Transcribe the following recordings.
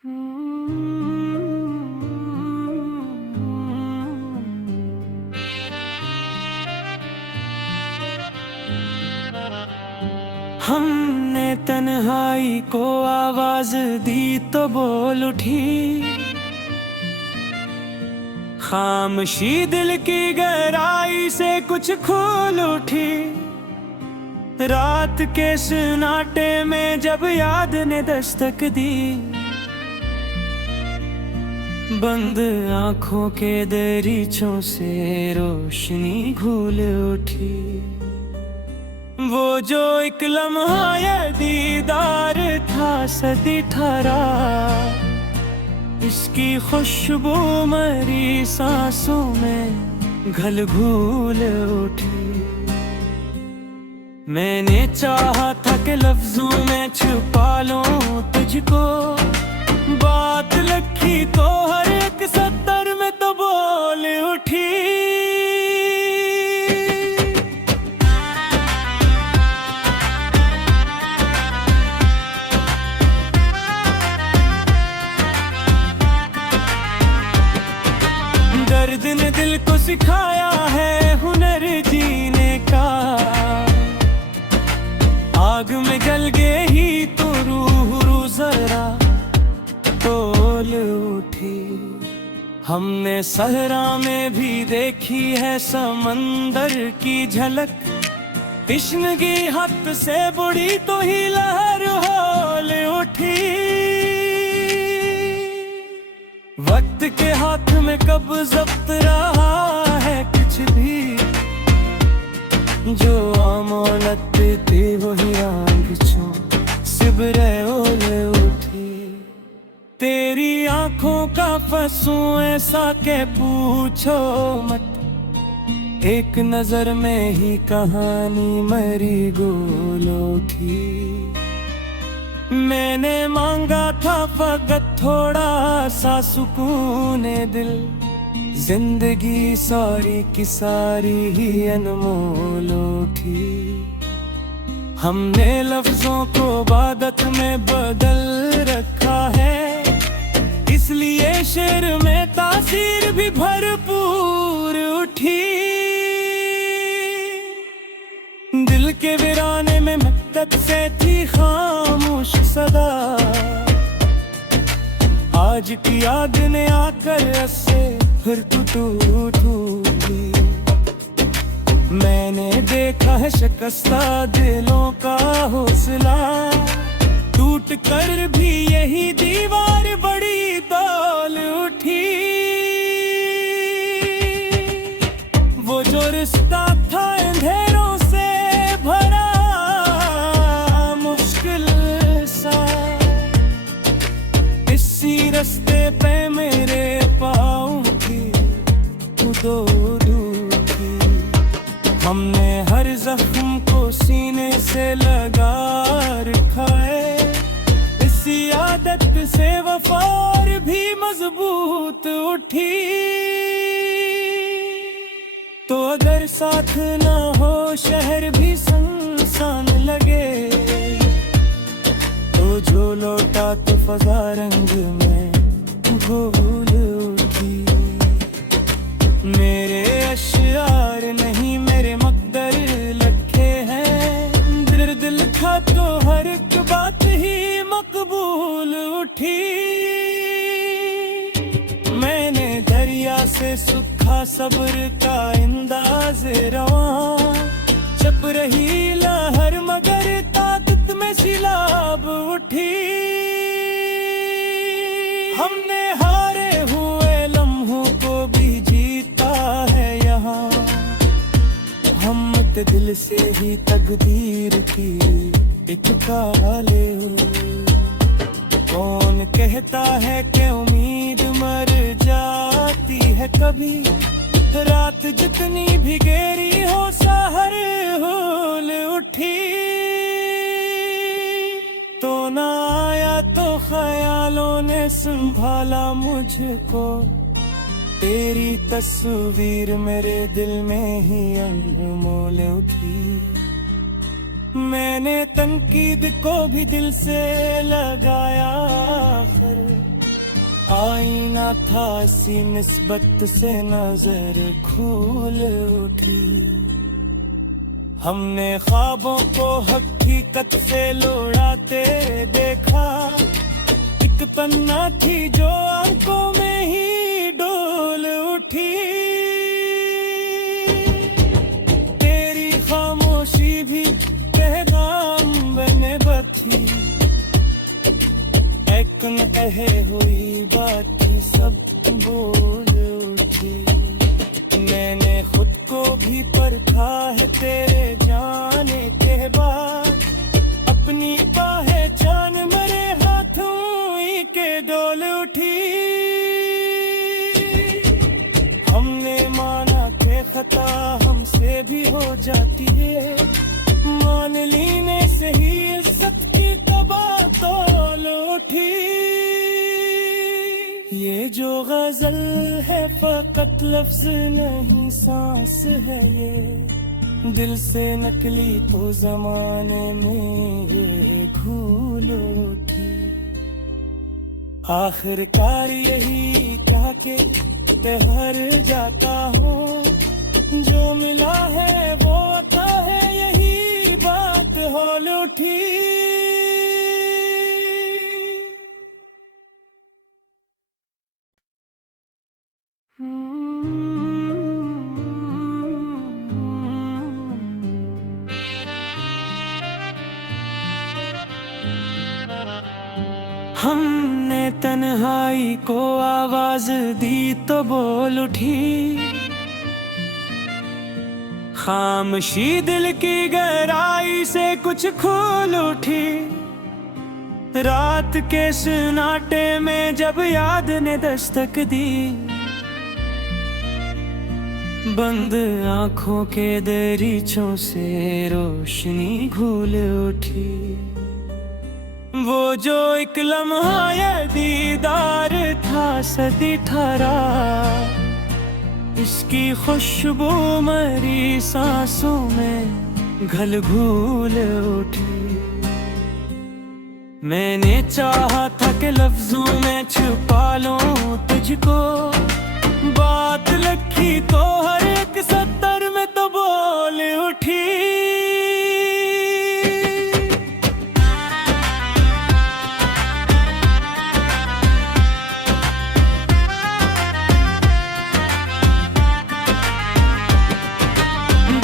हमने तन्हाई को आवाज दी तो बोल उठी, खामोशी दिल की गहराई से कुछ खोल उठी। रात के सन्नाटे में जब याद ने दस्तक दी, बंद आंखों के दरीचों से रोशनी घुल उठी। वो जो एक लम्हा ये दीदार था सदी ठहरा, इसकी खुशबू मरी सांसों में घल घुल उठी। मैंने चाहा था कि लफ्जों में छुपा लूं तुझको, बात लिखी तो हर एक सत्तर में तो बोल उठी। दर्द ने दिल को सिखाया है हुनर जीने का, आग में जल गए ही तो रूह जरा तोल उठी। हमने सहरा में भी देखी है समंदर की झलक, तिश्नगी हद से बुढ़ी तो ही लहर होल उठी। वक्त के हाथ में कब जब्त रहा है कुछ भी, जो अमानत थी वही आंखों सिबरे ओल उठी। तेरी आंखों का फंसू ऐसा के पूछो मत, एक नजर में ही कहानी मरी गोल उठी। मैंने मांगा था फकत थोड़ा सा सुकून दिल, जिंदगी सारी की सारी ही अनमोल उठी। हमने लफ्जों को इबादत में बदल रखा है, इसलिए शेर में तासीर भी भरपूर उठी। दिल के वीराने में मक्तब से थी खामोश सदा, आज की याद ने आकर ऐसे फिर टूटी। मैंने देखा है शिकस्ता दिलों का हौसला, टूट कर भी यही दीवार बड़ी दौल उठी। वो जो रिश्ता था अंधेरों से भरा मुश्किल सा, इसी रास्ते पे मेरे पाँव की दो डूबी। हमने हर जख्म को सीने से लगा रखा है, इसी आदत से वफार भी मजबूत उठी। तो अगर साथ ना हो शहर भी सुनसान लगे, तो जो लौटा तो फजा रंग में गोल उठी। मेरे अशआर नहीं मेरे मकदर लिखे हैं, दिल लिखा तो हर एक बात ही मकबूल उठी। मैंने दरिया से सूखा सब्र का अंदाज रवां, चप रही लहर मगर ताकत में सिलाब उठी। हमने हारे हुए लम्हों को भी जीता है यहाँ, हम दिल से ही तकदीर की एक काले हो। कौन कहता है कि उम्मीद मर जाती है कभी, रात जितनी भी गहरी हो सहर होल उठी। तो ना आया तो ख्यालों ने संभाला मुझको, तेरी तस्वीर मेरे दिल में ही अनमोल उठी। मैंने तनकीद को भी दिल से लगाया आखिर, था, इसी निस्बत से नजर खुल उठी। हमने ख्वाबों को हकीकत से लौड़ाते देखा, एक पन्ना थी जो आंखों में ही डोल उठी। तेरी खामोशी भी पैगाम बने बची, कन कहे हुई बात थी सब बोल उठी। मैंने खुद को भी परखा है तेरे जाने के बाद, अपनी पहचान मेरे हाथों ही के डोल उठी। हमने माना के खता हमसे भी हो जाती है, मान लेने से ही इज्जत की तबाह तोल उठी। ये जो गजल है फकत लफ्ज नहीं सांस है, ये दिल से नकली तो जमाने में ये घूल उठी। आखिरकार यही कह के ठहर जाता हूँ, जो मिला है वो आता है, यही बात होल उठी। हमने तन्हाई को आवाज दी तो बोल उठी, खामोशी दिल की गहराई से कुछ खोल उठी। रात के सन्नाटे में जब याद ने दस्तक दी, बंद आंखों के दरीचों से रोशनी घूल उठी। वो जो एक लम्हा ये दीदार था सदी ठहरा, इसकी खुशबू मरी सांसों में घल घूल उठी। मैंने चाहा था कि लफ्जों में छुपा लूं तुझको, बात लिखी तो हर एक सत्तर में तो बोल उठी।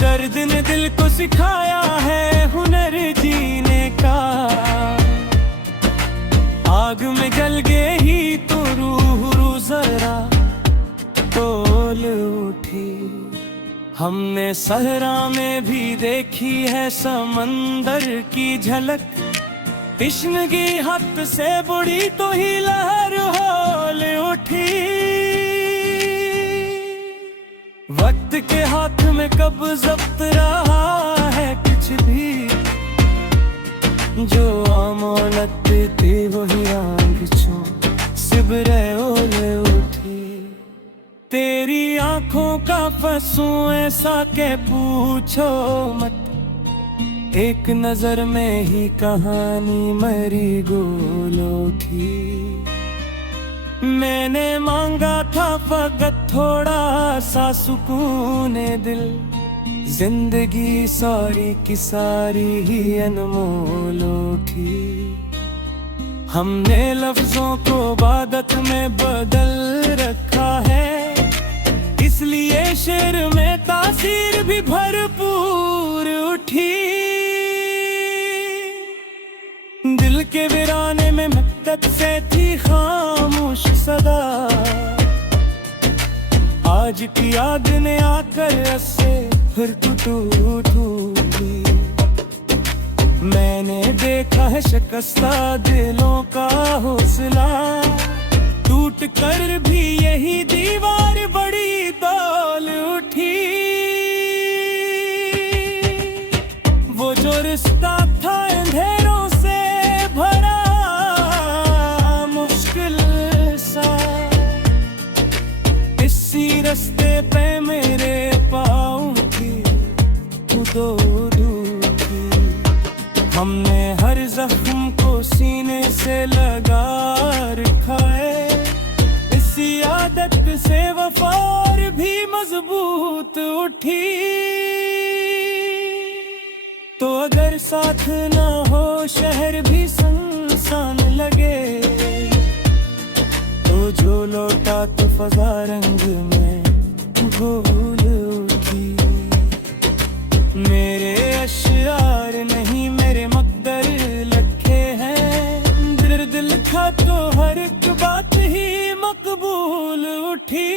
दर्द ने दिल को सिखाया है हुनर जीने का, आग में जल गए ही तो रूह जरा तोल उठी। हमने सहरा में भी देखी है समंदर की झलक, इश्क की हद से बुढ़ी तो ही लहर होल उठी। वक्त के हाथ में कब जब्त रहा है कुछ भी, जो अमानत थी वही आंखों सिबरे ओले उठी। तेरी आंखों का फंसूं ऐसा के पूछो मत, एक नजर में ही कहानी मरी गोल उठी। मैंने मांगा था फकत थोड़ा सा सुकून दिल, जिंदगी सारी की सारी ही अनमोल उठी। हमने लफ्जों को इबादत में बदल रखा है, इसलिए शेर में तासीर भी भरपूर उठी। दिल के वीराने में मक्तब से थी खामोश सदा, आज की याद ने आकर ऐसे फिर टूटी। मैंने देखा है शिकस्ता दिलों का हौसला, टूट कर भी यही दीवार बड़ी दौल उठी। वो जो रिश्ता था अंधेरों से भरा मुश्किल सा, इसी रास्ते पे मेरे पाँव की दो डूबी। हमने हर जख्म को सीने से लगा रखा है, इसी उठी। तो अगर साथ ना हो शहर भी सुनसान लगे, तो जो लौटा तो फजा रंग में भूल उठी। मेरे अशआर नहीं मेरे मकदर लिखे हैं, दर्द लिखा तो हर एक बात ही मकबूल उठी।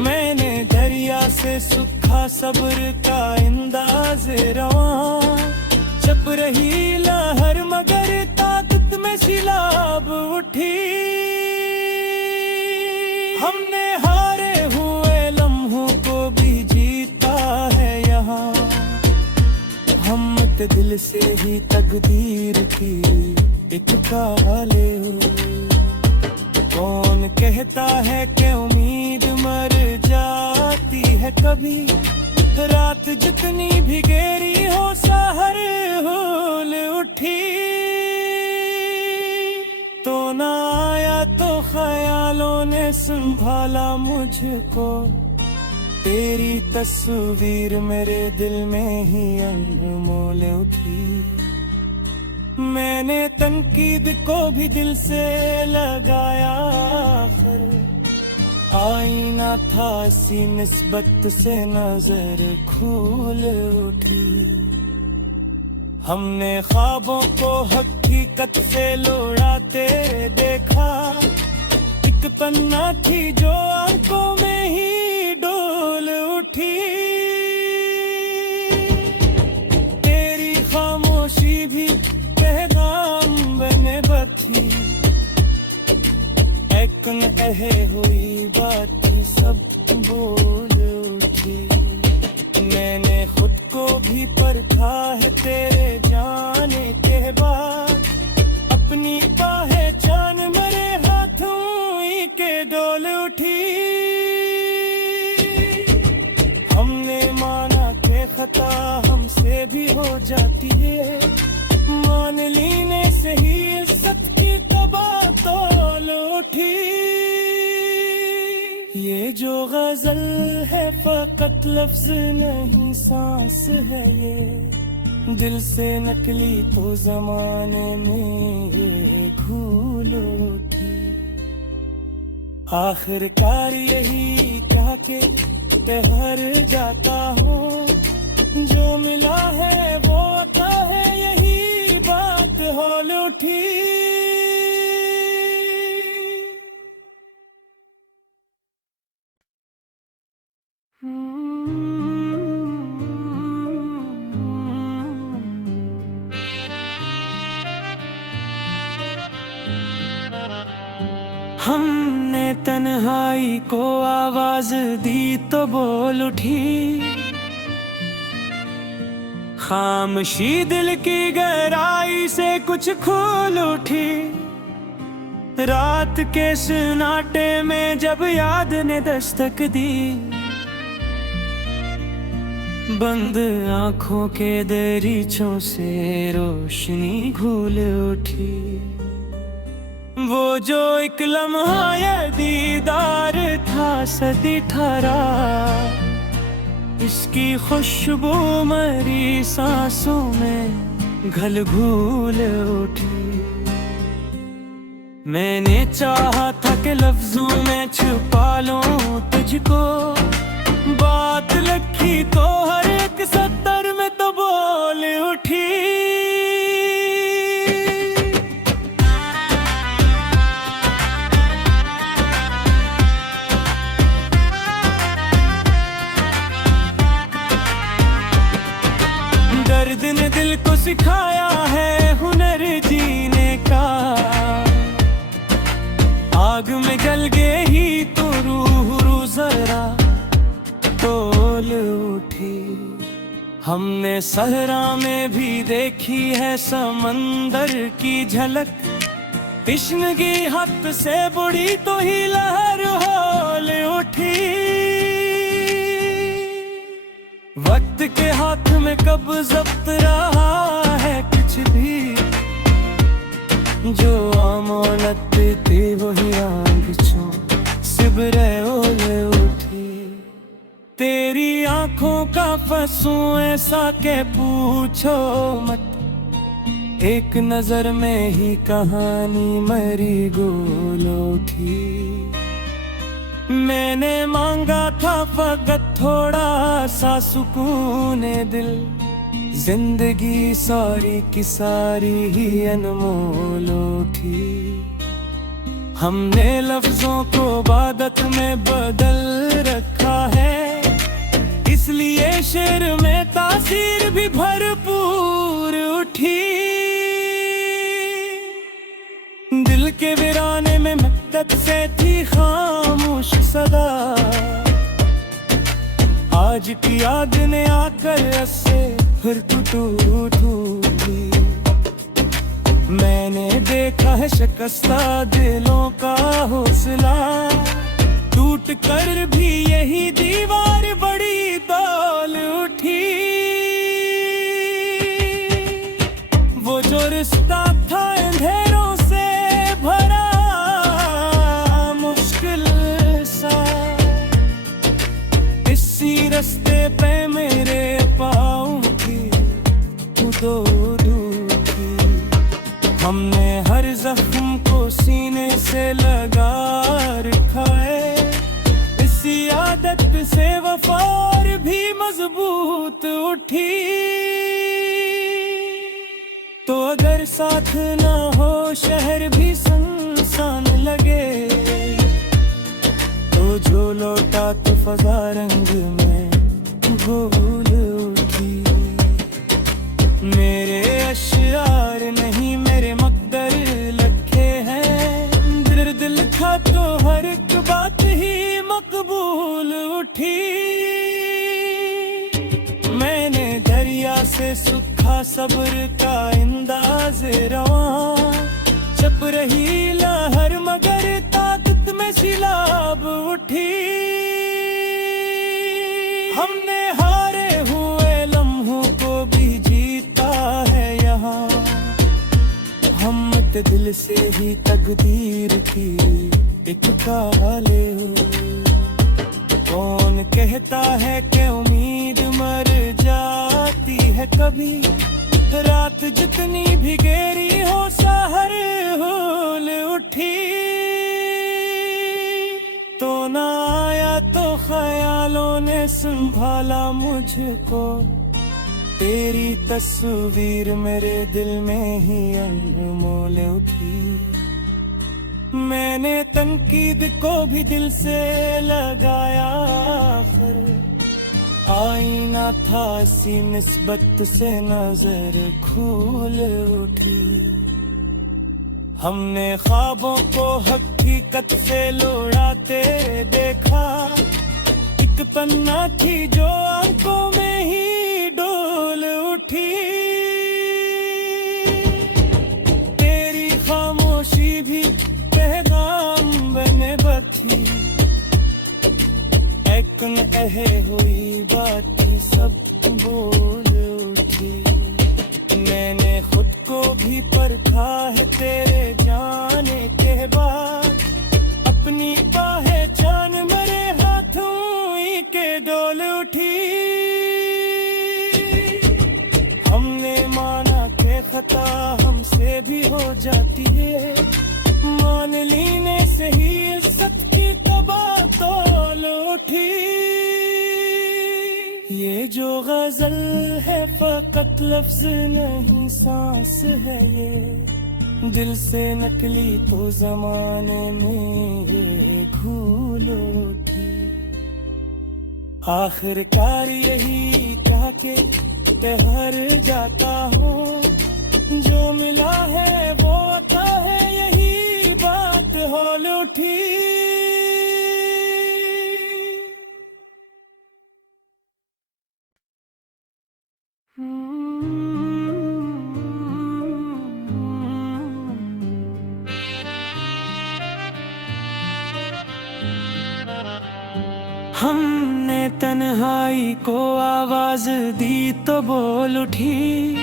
मैंने दरिया से सूखा सब्र का अंदाज रवां, चप रही लहर मगर ताकत में सिलाब उठी। हमने हारे हुए लम्हों को भी जीता है यहाँ, हिम्मत दिल से ही तकदीर की एक काले हो। कौन कहता है कि उम्मीद मर जाती है कभी, रात जितनी भी गहरी हो सहर होल उठी। तो ना आया तो ख्यालों ने संभाला मुझको, तेरी तस्वीर मेरे दिल में ही अनमोल उठी। मैंने तनकीद को भी दिल से लगाया, आईना था इसी निस्बत से नजर खुल उठी। हमने ख्वाबों को हकीकत से लौड़ाते देखा, एक पन्ना थी जो आंखों में ही डोल उठी। तेरी खामोशी भी पैगाम बने बची, ऐकन अहे हुई बात थी सब बोल उठी। मैंने खुद को भी परखा है तेरे जाने के बाद, अपनी पहचान मरे हाथों ही के डोल उठी। हमने माना के खता हमसे भी हो जाती है, मान लीने से ही इज्जत की तबाह तोल उठी। ये जो गजल है फकत लफ्ज नहीं सांस है ये, दिल से नकली तो जमाने में ये घूल उठी। आखिरकार यही क्या के हर जाता हूँ, जो मिला है वो आता है यही बात होल उठी। हमने तन्हाई को आवाज दी तो बोल उठी, खामोशी दिल की गहराई से कुछ खोल उठी। रात के सन्नाटे में जब याद ने दस्तक दी, बंद आंखों के दरीचों से रोशनी घूल उठी। वो जो एक लम्हा ये दीदार था सदी ठहरा, इसकी खुशबू मरी सांसों में घल घूल उठी। मैंने चाहा था कि लफ्जों में छुपा लूं तुझको, बात लिखी तो हर एक सत्तर में तो बोल उठी। दर्द ने दिल को सिखाया है हुनर जीने का, आग में जल गए ही तो रूह जरा तोल उठी। हमने सहरा में भी देखी है समंदर की झलक, तिश्नगी हद से बुढ़ी तो ही लहर होल उठी। वक्त के हाथ में कब जब्त रहा है कुछ भी, जो अमानत थी वही आंख छो सिबरे ओले उठी। आंखों का फंसूं ऐसा के पूछो मत, एक नजर में ही कहानी मरी गोलो थी। मैंने मांगा था फकत थोड़ा सा सुकून दिल, जिंदगी सारी की सारी ही अनमोलो थी। हमने लफ्जों को इबादत में बदल रखा है, इसलिए शेर में तासीर भी भरपूर उठी। दिल के वीराने में मक्तब से थी खामोश सदा, आज की याद ने आकर ऐसे फिर टूटी। मैंने देखा है शिकस्ता दिलों का हौसला, टूट कर भी यही दीवार बड़ी दौल उठी। वो जो रिश्ता था अंधेरों से भरा मुश्किल सा, इसी रास्ते पे मेरे पाँव की धूखी। हमने हर जख्म को सीने से लगा रखा है, इसी आदत से वफार भी मजबूत उठी। तो अगर साथ ना हो शहर भी सुनसान लगे, तो जो लौटा तो फजा रंग में भूल उठी। मेरे अशआर नहीं मेरे मकदर लिखे हैं, दिल था तो हर एक बात ही मकबूल उठी। मैंने दरिया से सूखा सब्र का अंदाज रवां, चप रही लहर मगर ताकत में सिलाब उठी। हमने हारे हुए लम्हों को भी जीता है यहाँ, हम दिल से ही तकदीर की एक काले हो। कौन कहता है कि उम्मीद मर जाती है कभी, रात जितनी भी गहरी हो सहर होल उठी। तो ना आया तो ख्यालों ने संभाला मुझको, तेरी तस्वीर मेरे दिल में ही अनमोल उठी। मैंने तनकीद को भी दिल से लगाया, आखिर आईना था इसी निस्बत से नजर खुल उठी। हमने ख्वाबों को हकीकत से लौड़ाते देखा, एक पन्ना थी जो आंखों में ही डोल उठी। तेरी खामोशी भी पैगाम बने बची, एकन अहे हुई बात थी सब बोल उठी। मैंने खुद को भी परखा है तेरे जाने के बाद, अपनी पहचान मेरे हाथों ही के डोल उठी। हमने माना के खता हमसे भी हो जाती है, मान लीने से ही इज्जत की तबाह तोल उठी। ये जो गजल है फकत लफ्ज नहीं सांस है ये, दिल से नकली तो जमाने में ये घूल उठी। आखिरकार यही चाह के बहर जाता हूँ, जो मिला है वो आता है यही बात होल उठी। हमने तन्हाई को आवाज दी तो बोल उठी,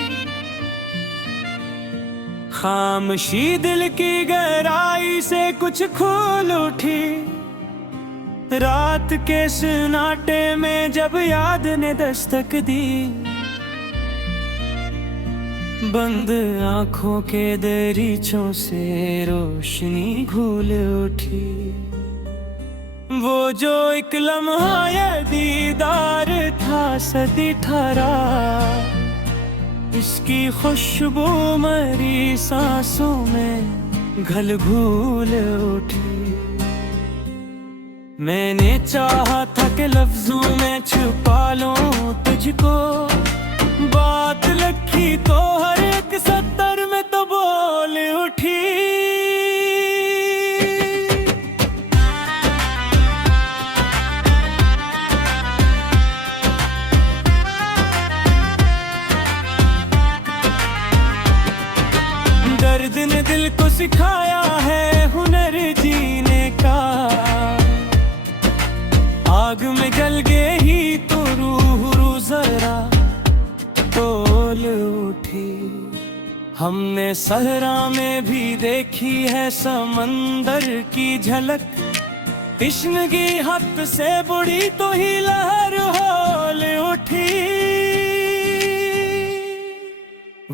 खामोशी दिल की गहराई से कुछ खोल उठी। रात के सन्नाटे में जब याद ने दस्तक दी, बंद आंखों के दरीचों से रोशनी घूल उठी। वो जो एक लम्हा ये दीदार था सदी ठहरा, इसकी खुशबू मरी सांसों में घल घूल उठी। मैंने चाहा था कि लफ्जों में छुपा लूं तुझको, बात लिखी तो हर एक सत्तर में तो बोल उठी। दर्द ने दिल को सिखाया है हुनर जीने का, आग में जल गए ही तो रूह जरा तोल उठी। हमने सहरा में भी देखी है समंदर की झलक, तिश्नगी हद से बुढ़ी तो ही लहर होल उठी।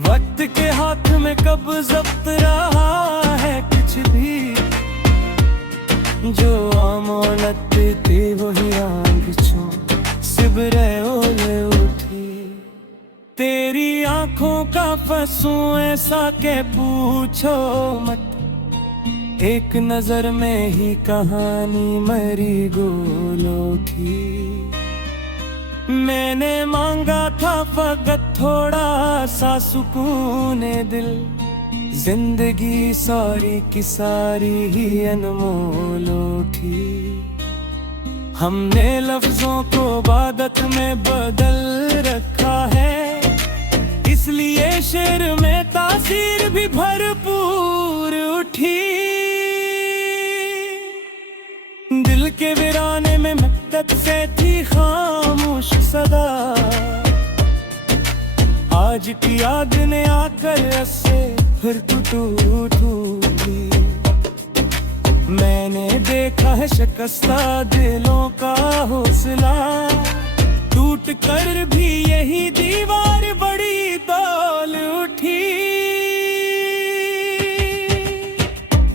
वक्त के हाथ में कब जब्त रहा है कुछ भी, जो अमोलत थी वही आंखों सिबरे ओले उठी। तेरी आंखों का फंसूं ऐसा के पूछो मत, एक नजर में ही कहानी मरी गोलों की। मैंने मांगा था फकत थोड़ा सा सुकून दिल, जिंदगी सारी की सारी ही अनमोल उठी। हमने लफ्जों को इबादत में बदल रखा है, इसलिए शेर में तासीर भी भरपूर उठी। दिल के वीराने में मक्तब से थी खामोश सदा, आज की याद ने आकर ऐसे फिर टूटी। मैंने देखा है शिकस्ता दिलों का हौसला, टूट कर भी यही दीवार बड़ी दौल उठी।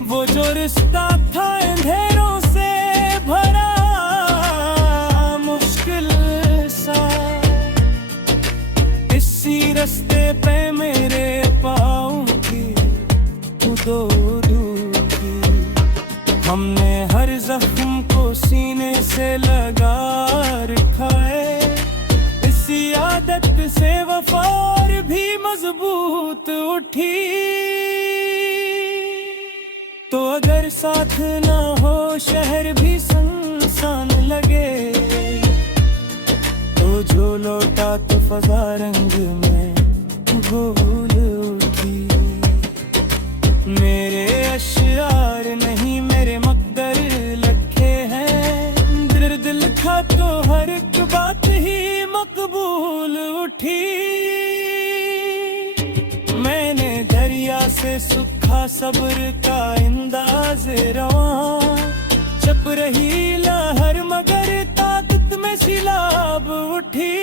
वो जो रिश्ता था अंधेरों से भरा मुश्किल सा, इसी रास्ते पे मेरे पाँव की उदोदूकी। हमने हर जख्म को सीने से लगा रखा है, इसी आदत से वफार भी मजबूत उठी। तो अगर साथ ना हो शहर भी सुनसान लगे, तो जो लौटा तो फजा रंग में भूल उठी। मेरे अशआर नहीं मेरे मकदर लिखे हैं, दर्द लिखा तो हर एक बात ही मकबूल उठी। मैंने दरिया से सूखा सब्र का अंदाज रवां, चप रही लहर मगर ताकत में सिलाब उठी।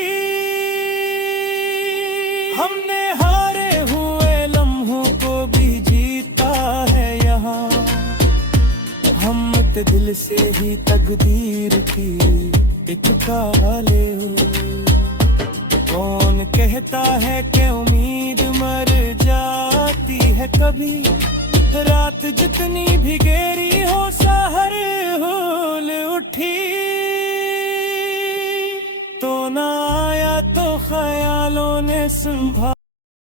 हमने हारे हुए लम्हों को भी जीता है यहाँ, हम दिल से ही तकदीर की एक काले हो। कौन कहता है कि उम्मीद मर जाती है कभी, रात जितनी भी गहरी हो सहर होल उठी। तो ना आया तो ख्यालों ने संभाला